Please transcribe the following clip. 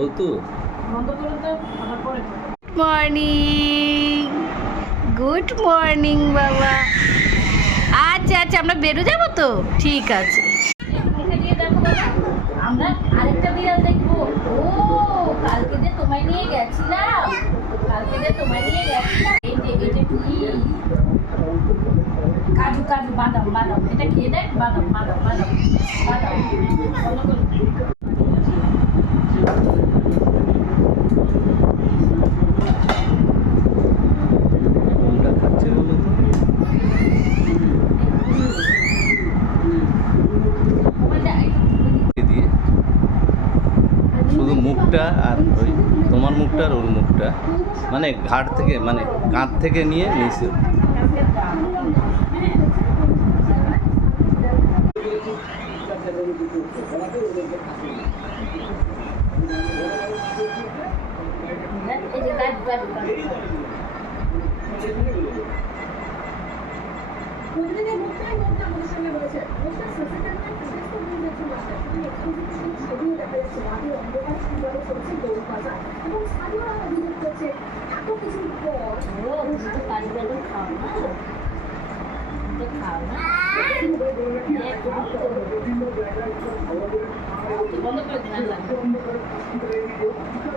বড় তো। Morning, good morning বাবা। আচ্ছা আচ্ছা, আমরা বেরো যাবো তো, ঠিক আছে। আমরা আরেকটা বিড়াল দেখবো। ও কালকে যে তোমায় নিয়ে গেছিলাম, এই যে এটা কি? কাজু কাজু বাদাম বাদাম, এটা খেয়ে দেখ। বাদাম বাদাম বাদাম বাদাম বলো বলো। কোনটা খাচ্ছে বলো তো? দিয়ে শুধু মুখটা আর ওই তোমার মুখটা আর ওর মুখটা, মানে ঘাট থেকে, মানে কাঁধ থেকে নিয়ে নিচে। এই যে কাজু কাজু কাজু। প্রতিদিনের মুখটাই মধ্যে আমাদের সঙ্গে রয়েছে অনুষ্ঠান ছবিও দেখা যাচ্ছে রাতের অন্ধকার কিভাবে চলছে গরু বাজার এবং স্থানীয়রা অভিযোগ করছে এত কিছুর পর কাজু কাজু খাও না, খাও না, বন্ধ করে দিন।